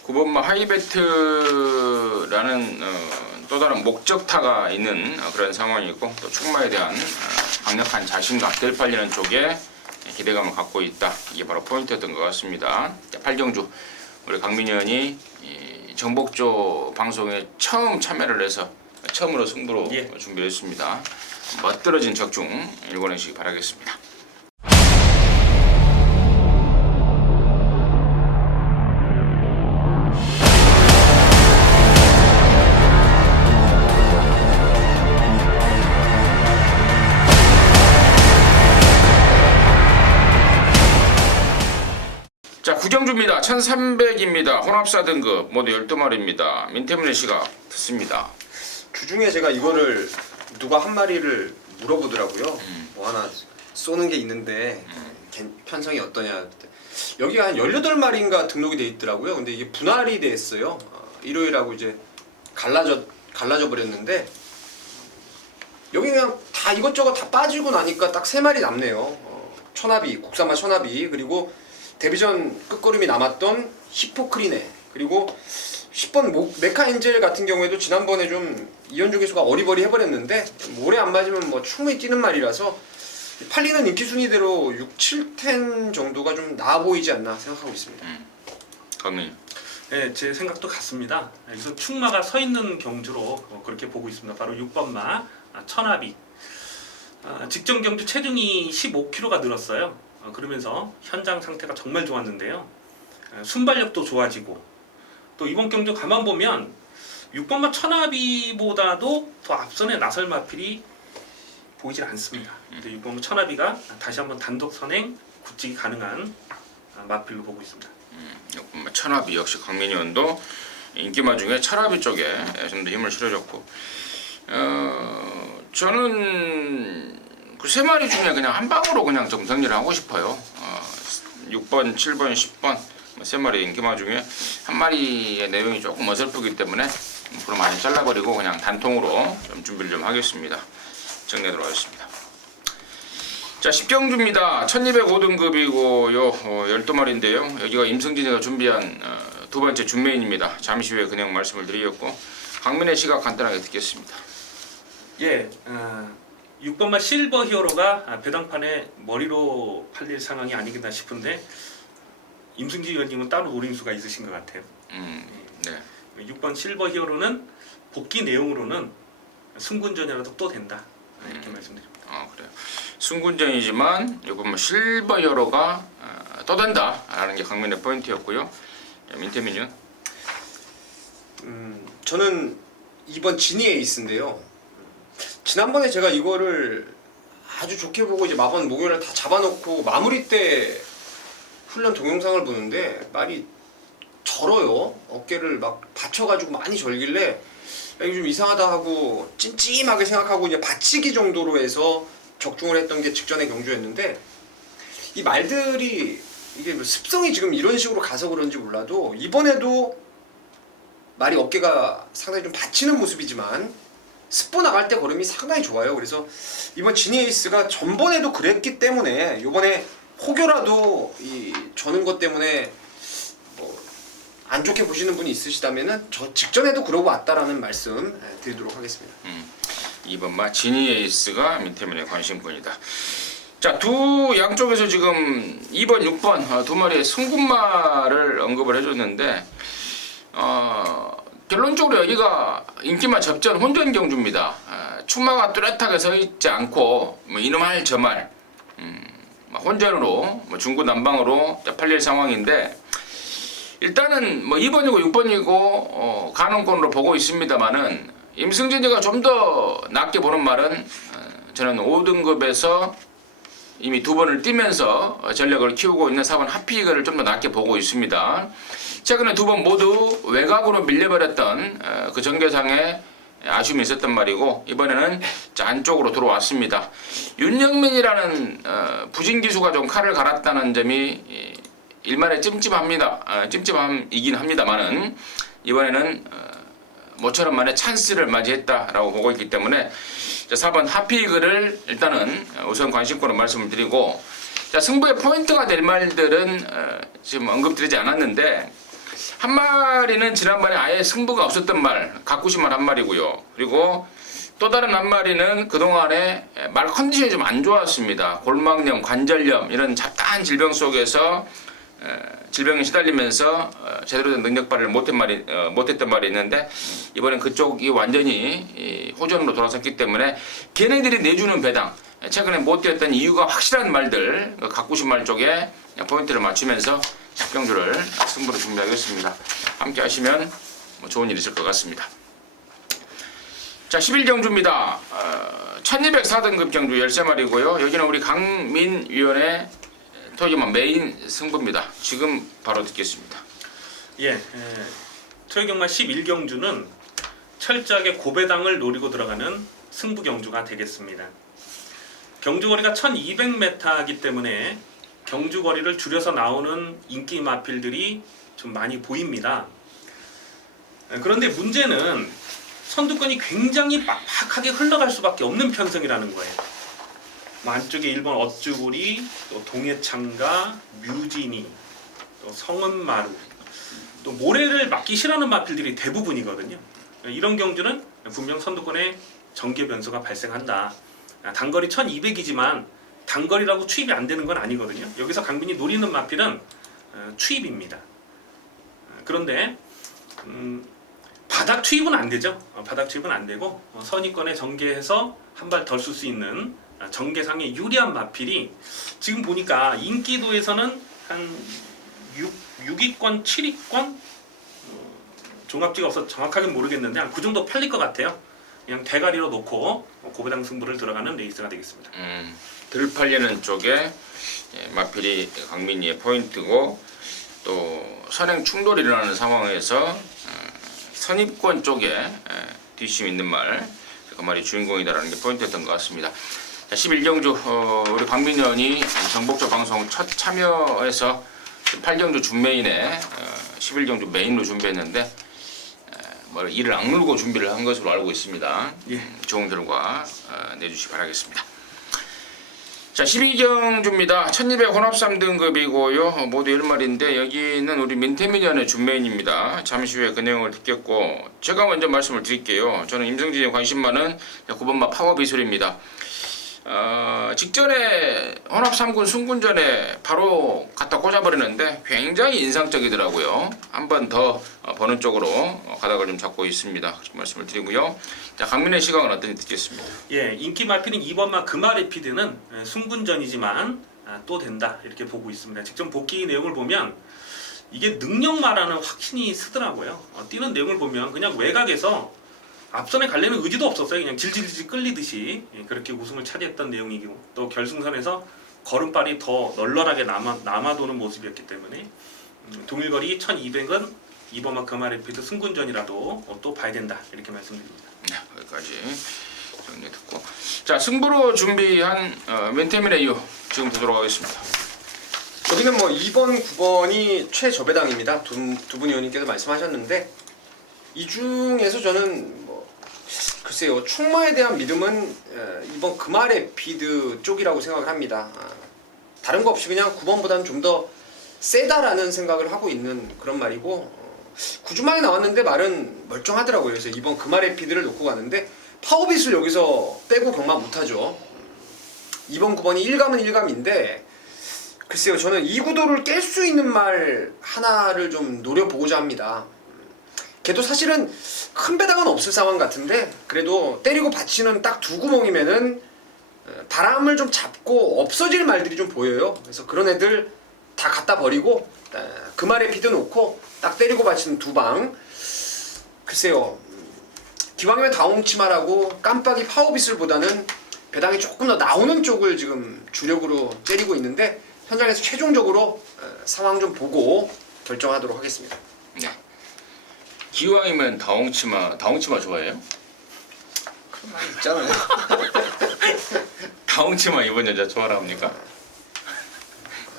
9번마 하이베트라는 또 다른 목적타가 있는 그런 상황이고 또 충마에 대한 강력한 자신감, 들팔리는 쪽에 기대감을 갖고 있다. 이게 바로 포인트였던 것 같습니다. 8경주 우리 강민이 형이 정복조 방송에 처음 참여를 해서 처음으로 승부로 준비했습니다. 멋들어진 적중 일궈내시기 바라겠습니다. 자, 구경주입니다. 1300입니다. 혼합사 등급 모두 12마리입니다. 민태문의 시각 듣습니다. 주중에 제가 이거를 누가 한 마리를 물어보더라고요. 뭐 하나 쏘는 게 있는데 편성이 어떠냐. 여기가 한 18마리인가 등록이 돼 있더라고요. 근데 이게 분할이 됐어요. 일요일하고 이제 갈라져 버렸는데 여기 그냥 다 이것저것 다 빠지고 나니까 딱 3마리 남네요. 천하비, 국산마 천하비, 그리고 데뷔전 끝걸음이 남았던 히포크리네, 그리고 10번 메카엔젤 같은 경우에도 지난번에 좀 이현주 기수가 어리버리 해버렸는데 모래 안 맞으면 뭐 충분히 뛰는 말이라서 팔리는 인기 순위대로 6, 7텐 정도가 좀 나아 보이지 않나 생각하고 있습니다. 강민. 네, 제 생각도 같습니다. 여기서 충마가 서 있는 경주로 그렇게 보고 있습니다. 바로 6번마 천하비. 직전 경주 체중이 15kg가 늘었어요. 그러면서 현장 상태가 정말 좋았는데요. 순발력도 좋아지고 또 이번 경주 가만 보면 6번마 천하비보다도 더 앞선에 나설 마필이 보이질 않습니다. 6번마 천하비가 다시 한번 단독 선행 굳히기 가능한 마필로 보고 있습니다. 천하비 역시 강민현도 인기마 중에 천하비 쪽에 좀 더 힘을 실어줬고, 저는 그 세 마리 중에 그냥 한 방으로 그냥 좀 정리를 하고 싶어요. 6번, 7번, 10번 세 마리 인기마 중에 한 마리의 내용이 조금 어설프기 때문에 앞으로 많이 잘라버리고 그냥 단통으로 좀 준비를 좀 하겠습니다. 정리하도록 하겠습니다. 자, 10경주입니다. 1205등급이고요. 12마리인데요. 여기가 임승진이가 준비한 두 번째 준메인입니다. 잠시 후에 그냥 말씀을 드리겠고, 강민의 시각 간단하게 듣겠습니다. 예, 6번마 실버 히어로가 배당판에 머리로 팔릴 상황이 아니겠나 싶은데 임승진 의원님은 따로 노림수가 있으신 것 같아요. 네. 6번 실버 히어로는 복귀 내용으로는 승군전이라도 또 된다. 이렇게 말씀드립니다. 그래요. 승군전이지만 이번 실버 히어로가 또 된다라는 게 강민의 포인트였고요. 민태민은 저는 이번 지니 에이스인데요. 지난번에 제가 이거를 아주 좋게 보고 이제 마번 목요일에 다 잡아놓고 마무리 때 훈련 동영상을 보는데 말이 절어요. 어깨를 막 받쳐가지고 많이 절길래 이게 좀 이상하다 하고 찜찜하게 생각하고 이제 받치기 정도로 해서 적중을 했던 게 직전의 경주였는데, 이 말들이 이게 뭐 습성이 지금 이런 식으로 가서 그런지 몰라도 이번에도 말이 어깨가 상당히 좀 받치는 모습이지만 습보 나갈 때 걸음이 상당히 좋아요. 그래서 이번 지니에이스가 전번에도 그랬기 때문에 이번에 혹여라도 이 저는 것 때문에 뭐 안 좋게 보시는 분이 있으시다면은 저 직전에도 그러고 왔다라는 말씀 드리도록 하겠습니다. 이번 지니에이스가 민태민의 관심권이다. 자, 두 양쪽에서 지금 2번, 6번 두 마리의 승군마를 언급을 해줬는데, 결론적으로 여기가 인기마 접전 혼전 경주입니다. 추마가 뚜렷하게 서 있지 않고 뭐 이놈할 저말 혼전으로 중구난방으로 팔릴 상황인데, 일단은 뭐 2번이고 6번이고 가능권으로 보고 있습니다만은 임승진이가 좀 더 낮게 보는 말은 저는 5등급에서 이미 두 번을 뛰면서 전력을 키우고 있는 4번 하피이거를 좀 더 낮게 보고 있습니다. 최근에 두 번 모두 외곽으로 밀려버렸던 그 전개상에 아쉬움이 있었단 말이고, 이번에는 안쪽으로 들어왔습니다. 윤영민이라는 부진기수가 좀 칼을 갈았다는 점이 일말의 찜찜합니다. 찜찜함이긴 합니다만은 이번에는 모처럼 만에 찬스를 맞이했다라고 보고 있기 때문에 4번 하피이그를 일단은 우선 관심권으로 말씀을 드리고, 자, 승부의 포인트가 될 말들은 지금 언급드리지 않았는데, 한 마리는 지난번에 아예 승부가 없었던 말, 가꾸시만 한 마리고요. 그리고 또 다른 한 마리는 그동안에 말 컨디션이 좀 안 좋았습니다. 골막염, 관절염 이런 잡다한 질병 속에서 질병에 시달리면서 제대로 된 능력 발휘를 못했던 말이 있는데, 이번엔 그쪽이 완전히 호전으로 돌아섰기 때문에 걔네들이 내주는 배당, 최근에 못 뛰었던 이유가 확실한 말들, 가꾸신 말 쪽에 포인트를 맞추면서 10경주를 승부로 준비하겠습니다. 함께 하시면 좋은 일 있을 것 같습니다. 자, 11경주입니다. 1204등급 경주 13마리고요. 여기는 우리 강민위원의 토요일만 메인 승부입니다. 지금 바로 듣겠습니다. 예, 토요경마 11경주는 철저하게 고배당을 노리고 들어가는 승부 경주가 되겠습니다. 경주거리가 1200m이기 때문에 경주거리를 줄여서 나오는 인기 마필들이 좀 많이 보입니다. 그런데 문제는 선두권이 굉장히 빡빡하게 흘러갈 수밖에 없는 편성이라는 거예요. 안쪽에 1번 어쭈구리, 또 동해창가, 뮤지니, 또 성은마루, 또 모래를 맞기 싫어하는 마필들이 대부분이거든요. 이런 경주는 분명 선두권에 전개 변수가 발생한다. 단거리 1200이지만 단거리라고 추입이 안 되는 건 아니거든요. 여기서 강민이 노리는 마필은 추입입니다. 그런데 바닥 추입은 안 되죠. 바닥 추입은 안 되고 선위권에 전개해서 한 발 덜 쏠 수 있는 정계상에 유리한 마필이 지금 보니까 인기도에서는 한 6위권, 7위권 종합지가 없어서 정확하게 모르겠는데 한 그 정도 팔릴 것 같아요. 그냥 대가리로 놓고 고배당 승부를 들어가는 레이스가 되겠습니다. 들 팔리는 쪽에 마필이 강민이의 포인트고 또 선행 충돌이 일어나는 상황에서 선입권 쪽에 뒷심 있는 말, 그 말이 주인공이다라는 게 포인트였던 것 같습니다. 자, 11경주 우리 강민현이 정복조 방송 첫 참여해서 8경주 준메인에 11경주 메인으로 준비했는데 이를 악물고 준비를 한 것으로 알고 있습니다. 예. 좋은 결과 내주시기 바라겠습니다. 자, 12경주입니다. 1200 혼합 3등급이고요. 모두 10마리인데 여기는 우리 민태민연의 준메인입니다. 잠시 후에 그 내용을 듣겠고 제가 먼저 말씀을 드릴게요. 저는 임승진이 관심 많은 9번마 파워비술입니다. 직전에 혼합 3군 승군전에 바로 갖다 꽂아버리는데 굉장히 인상적이더라고요. 한 번 더 보는 쪽으로 가닥을 좀 잡고 있습니다. 그렇게 말씀을 드리고요. 자, 강민의 시각은 어떤지 듣겠습니다. 예, 인기 마필인 2번마 금아레피드는 승군전이지만 또 된다 이렇게 보고 있습니다. 직접 복귀 내용을 보면 이게 능력마라는 확신이 쓰더라고요. 뛰는 내용을 보면 그냥 외곽에서 앞선에 가려는 의지도 없었어요. 그냥 질질질 끌리듯이 그렇게 우승을 차지했던 내용이고 또 결승선에서 걸음발이 더 널널하게 남아도는 모습이었기 때문에 동일거리 1200은 2번마 금아레피드 승군전이라도 또 봐야 된다 이렇게 말씀드립니다. 네, 여기까지 정리 듣고 자, 승부로 준비한 멘테민의 이유 지금 보도록 하겠습니다. 여기는 뭐 2번, 9번이 최저배당입니다. 두 분 의원님께서 말씀하셨는데 이 중에서 저는 글쎄요, 충마에 대한 믿음은 이번 금아레피드 쪽이라고 생각을 합니다. 다른 거 없이 그냥 9번보다는 좀 더 세다라는 생각을 하고 있는 그런 말이고 9주만에 나왔는데 말은 멀쩡하더라고요. 그래서 이번 금아레피드를 놓고 가는데 파워빗을 여기서 빼고 경마 못하죠. 2번, 9번이 1감은 1감인데 글쎄요, 저는 이 구도를 깰 수 있는 말 하나를 좀 노려보고자 합니다. 걔도 사실은 큰 배당은 없을 상황 같은데 그래도 때리고 받치는 딱 두 구멍이면은 바람을 좀 잡고 없어질 말들이 좀 보여요. 그래서 그런 애들 다 갖다 버리고 금아레피드 놓고 딱 때리고 받치는 두 방. 글쎄요, 기왕이면 다홍치마라고 깜빡이 파워빗을보다는 배당이 조금 더 나오는 쪽을 지금 주력으로 때리고 있는데 현장에서 최종적으로 상황 좀 보고 결정하도록 하겠습니다. 네. 기왕이면 다홍치마 좋아해요? 그런 말이 있잖아요. 다홍치마 입은 여자 좋아라 합니까?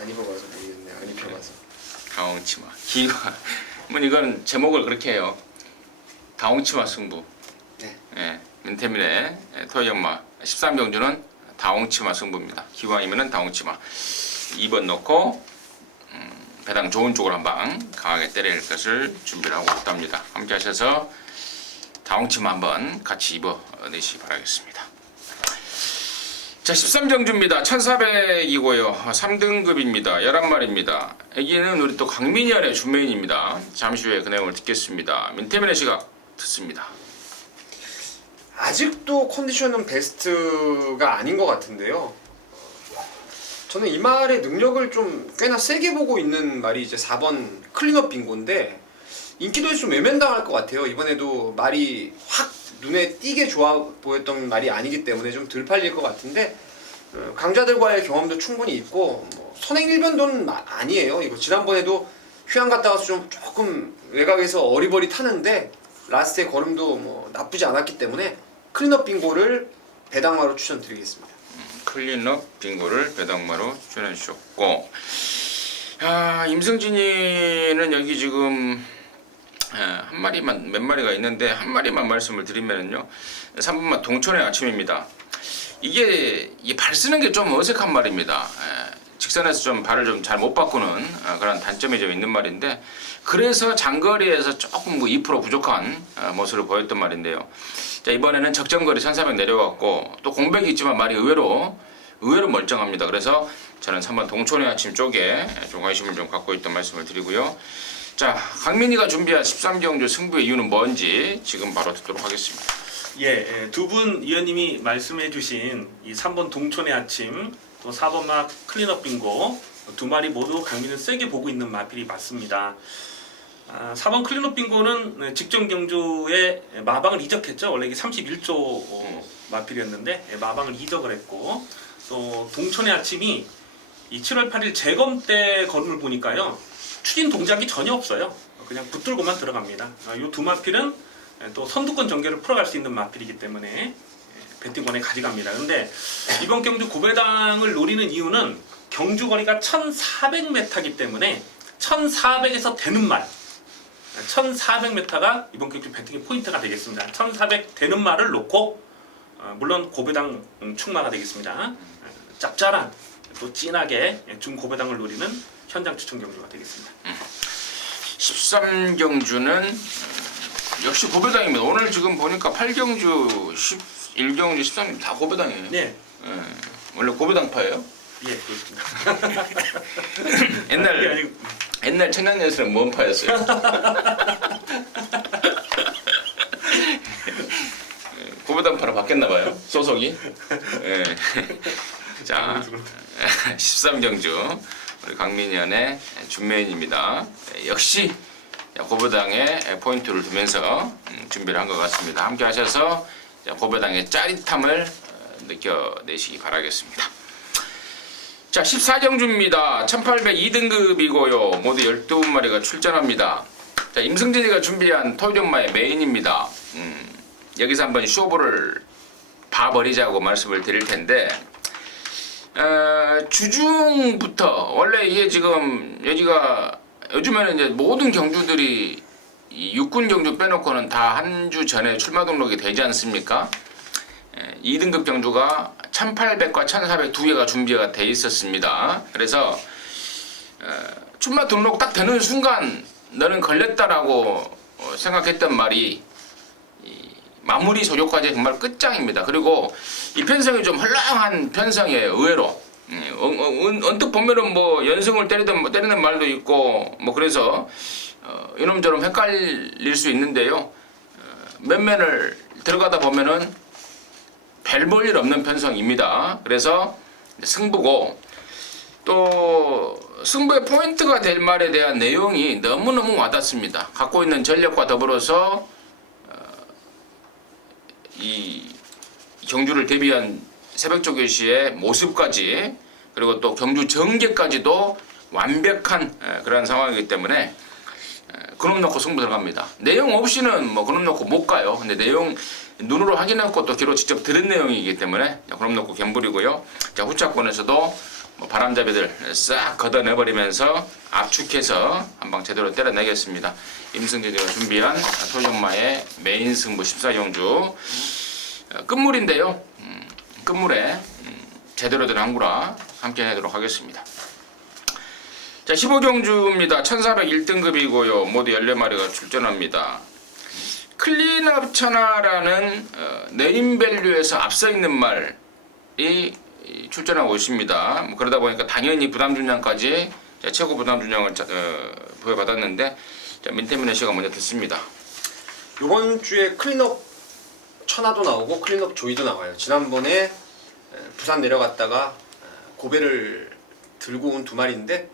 안 입어봐서 모르겠네. 안 입혀봐서. 다홍치마 기왕 이건 제목을 그렇게 해요. 다홍치마 승부. 네. 예, 민태민의 토요연마 13경주는 다홍치마 승부입니다. 기왕이면은 다홍치마 2번 넣고 배당 좋은 쪽으로 한방 강하게 때릴 것을 준비를 하고 있답니다. 함께 하셔서 다홍치마 한번 같이 입어내시기 바라겠습니다. 자, 13경주입니다. 1400이고요. 3등급입니다. 11마리입니다. 여기는 우리 또 강민현의 준메인입니다. 잠시 후에 그 내용을 듣겠습니다. 민태민의 시각 듣습니다. 아직도 컨디션은 베스트가 아닌 것 같은데요. 저는 이 말의 능력을 좀 꽤나 세게 보고 있는 말이 이제 4번 클린업 빙고인데 인기도에서 좀 외면당할 것 같아요. 이번에도 말이 확 눈에 띄게 좋아 보였던 말이 아니기 때문에 좀 덜 팔릴 것 같은데 강자들과의 경험도 충분히 있고 선행 1변도는 아니에요. 이거 지난번에도 휴양 갔다 와서 좀 조금 외곽에서 어리버리 타는데 라스트의 걸음도 나쁘지 않았기 때문에 클린업 빙고를 배당마로 추천드리겠습니다. 클린업 빙고를 배당마로 추천해 주셨고, 임승진이는 여기 지금 한 마리만, 몇 마리가 있는데 한 마리만 말씀을 드리면요, 3번마 동천의 아침입니다. 이게 발 쓰는 게 좀 어색한 말입니다. 직선에서 좀 발을 좀 잘 못 바꾸는 그런 단점이 좀 있는 말인데, 그래서 장거리에서 조금 2% 부족한 모습을 보였던 말인데요. 자, 이번에는 적정거리 1400 내려왔고 또 공백이 있지만 말이 의외로 멀쩡합니다. 그래서 저는 3번 동촌의 아침 쪽에 좀 관심을 좀 갖고 있던 말씀을 드리고요. 자, 강민이가 준비한 13경주 승부의 이유는 뭔지 지금 바로 듣도록 하겠습니다. 두 분 위원님이 말씀해주신 이 3번 동촌의 아침, 또 4번 막 클린업 빙고 두 마리 모두 강민을 세게 보고 있는 마필이 맞습니다. 4번 클린업 빙고는 직전 경주에 마방을 이적했죠. 원래 이게 31조 마필이었는데 마방을 이적을 했고, 또 동촌의 아침이 이 7월 8일 재검 때 거름을 보니까요, 추진 동작이 전혀 없어요. 그냥 붙들고만 들어갑니다. 이 두 마필은 또 선두권 전개를 풀어갈 수 있는 마필이기 때문에 배팅권에 가져갑니다. 근데 이번 경주 고배당을 노리는 이유는 경주 거리가 1400m이기 때문에 1400에서 되는 말, 1400m가 이번 경주 배팅의 포인트가 되겠습니다. 1400 되는 말을 놓고 물론 고배당 충마가 되겠습니다. 짭짤한 또 진하게 중고배당을 노리는 현장 추천 경주가 되겠습니다. 13경주는 역시 고배당입니다. 오늘 지금 보니까 8경주, 11경주, 13경주 다 고배당이에요. 네, 원래 고배당파예요? 예, 그렇습니다. 옛날 청량리에서는 뭔 파였어요? 고배당파로 바뀌었나봐요, 소속이. 예. 자, 13경주 우리 강민현의 준매인입니다. 역시 고배당에 포인트를 두면서 준비를 한 것 같습니다. 함께 하셔서 고배당의 짜릿함을 느껴내시기 바라겠습니다. 자, 14경주입니다. 1802등급이고요. 모두 12마리가 출전합니다. 자, 임승진이가 준비한 토요전마의 메인입니다. 여기서 한번 쇼부를 봐버리자고 말씀을 드릴 텐데, 주중부터 원래 이게 지금 여기가 요즘에는 이제 모든 경주들이 이 육군 경주 빼놓고는 다 한 주 전에 출마 등록이 되지 않습니까? 2등급 경주가 1800과 1400 두 개가 준비가 돼 있었습니다. 그래서 출마 등록 딱 되는 순간 너는 걸렸다라고 생각했던 말이 마무리 소조까지 정말 끝장입니다. 그리고 이 편성이 좀 헐렁한 편성이에요. 의외로 언뜻 보면은 뭐 연승을 때리는 말도 있고 뭐 그래서 이놈저놈 헷갈릴 수 있는데요. 면면을 들어가다 보면은 별 볼 일 없는 편성입니다. 그래서 승부고, 또 승부의 포인트가 될 말에 대한 내용이 너무너무 와닿습니다. 갖고 있는 전력과 더불어서 이 경주를 대비한 새벽조교시의 모습까지, 그리고 또 경주 전개까지도 완벽한 그런 상황이기 때문에 그놈 놓고 승부 들어갑니다. 내용 없이는 뭐 그놈 놓고 못 가요. 근데 내용 눈으로 확인하고 또 귀로 직접 들은 내용이기 때문에 그놈 놓고 갬블이고요. 자, 후차권에서도 뭐 바람잡이들 싹 걷어내버리면서 압축해서 한방 제대로 때려내겠습니다. 임승진이가 준비한 토요전마의 메인 승부 14경주 끝물인데요. 끝물에 제대로 된 항구라 함께 해도록 하겠습니다. 자, 15경주입니다. 1401등급이고요. 모두 14마리가 출전합니다. 클린업 천하라는 네임밸류에서 앞서 있는 말이 출전하고 있습니다. 뭐 그러다 보니까 당연히 부담준량까지 최고 부담준량을 부여받았는데, 자, 민태민의 씨가 먼저 듣습니다. 이번 주에 클린업 천하도 나오고 클린업 조이도 나와요. 지난번에 부산 내려갔다가 고배를 들고 온 두 마리인데,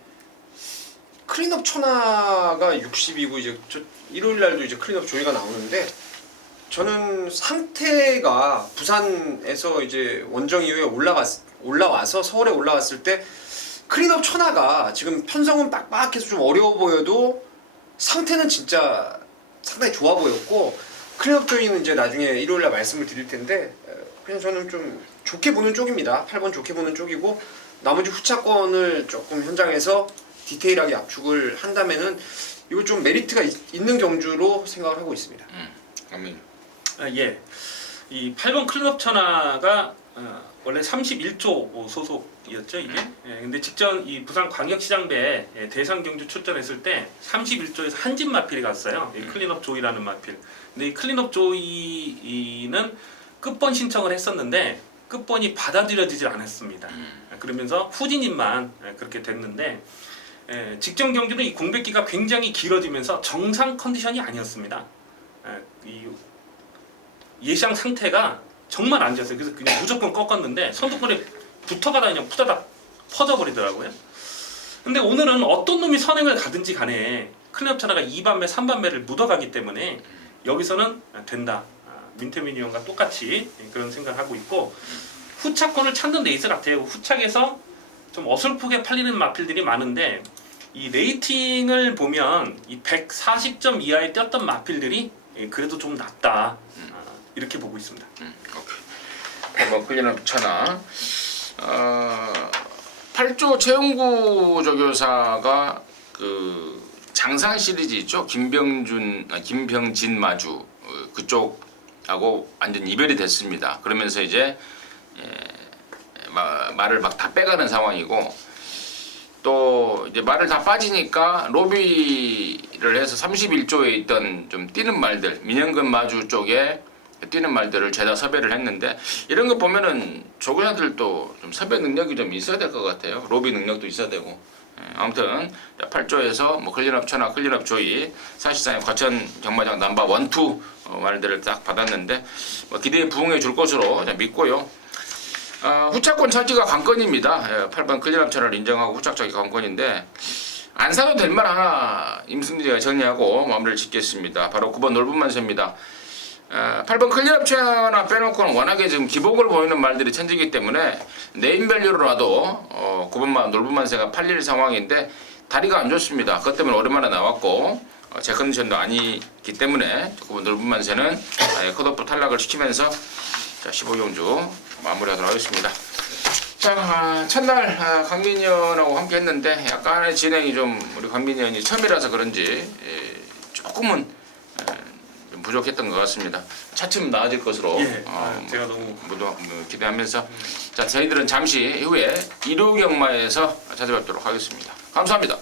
클린업 천하가 60이고 이제 일요일 날도 이제 클린업 조이가 나오는데, 저는 상태가 부산에서 이제 원정 이후에 올라와서 서울에 올라왔을 때 클린업 천하가 지금 편성은 빡빡해서 좀 어려워 보여도 상태는 진짜 상당히 좋아 보였고, 클린업 조이는 이제 나중에 일요일 날 말씀을 드릴 텐데, 그냥 저는 좀 좋게 보는 쪽입니다. 8번 좋게 보는 쪽이고, 나머지 후차권을 조금 현장에서 디테일하게 압축을 한다면은 이거 좀 메리트가 있는 경주로 생각을 하고 있습니다. 아멘. 예, 이 8번 클럽 천하가 원래 31조 소속이었죠 이게. 예, 근데 직전 이 부산 광역시장배 대상 경주 출전했을 때 31조에서 한진 마필이 갔어요. 이 클린업 조이라는 마필. 근데 이 클린업 조이는 끝번 신청을 했었는데 끝번이 받아들여지질 않았습니다. 그러면서 후진인만 그렇게 됐는데, 직전 경주는 이 공백기가 굉장히 길어지면서 정상 컨디션이 아니었습니다. 이 예상 상태가 정말 안 좋았어요. 그래서 그냥 무조건 꺾었는데 선두권에 붙어가다 그냥 푸다닥 퍼져버리더라고요. 근데 오늘은 어떤 놈이 선행을 가든지 간에 클린업 차나가 2반매, 3반매를 묻어가기 때문에 여기서는 된다. 민태민 의원과 똑같이 그런 생각을 하고 있고 후차권을 찾는 레이스 같아요. 후착에서 좀 어설프게 팔리는 마필들이 많은데 이 레이팅을 보면 이 140점 이하에 뛰었던 마필들이 그래도 좀 낫다. 이렇게 보고 있습니다. 오케이. 클린업 차나 8조 최용구 조교사가 그 장산 시리즈 있죠. 김병진 마주 그쪽하고 완전 이별이 됐습니다. 그러면서 이제 말을 막 다 빼가는 상황이고 또 이제 말을 다 빠지니까 로비를 해서 31조에 있던 좀 뛰는 말들 민현근 마주 쪽에 뛰는 말들을 죄다 섭외를 했는데 이런 거 보면은 조교사들도 좀 섭외 능력이 좀 있어야 될 것 같아요. 로비 능력도 있어야 되고. 아무튼 8조에서 뭐 클린업 천하 클린업 조이 사실상 과천 경마장 넘버 1, 2 말들을 딱 받았는데 뭐 기대에 부응해 줄 것으로 믿고요. 후차권 차지가 관건입니다. 8번 클린업 천하를 인정하고 후착 차기 관건인데 안 사도 될 말 하나 임승재가 정리하고 마무리를 짓겠습니다. 바로 9번 놀분만세입니다. 8번 클린업 천하 빼놓고는 워낙에 지금 기복을 보이는 말들이 천지기 때문에 네임밸류로라도 9번만 놀분만세가 팔릴 상황인데 다리가 안 좋습니다. 그것 때문에 오랜만에 나왔고 제 컨디션도 아니기 때문에 9번 놀분만세는 컷오프 탈락을 시키면서 자 15경주 마무리하도록 하겠습니다. 자 첫날 강민희 의원하고 함께 했는데 약간의 진행이 좀 우리 강민희 의원이 처음이라서 그런지 조금은 좀 부족했던 것 같습니다. 차츰 나아질 것으로 제가 너무 기대하면서 자 저희들은 잠시 후에 일요경마에서 찾아뵙도록 하겠습니다. 감사합니다.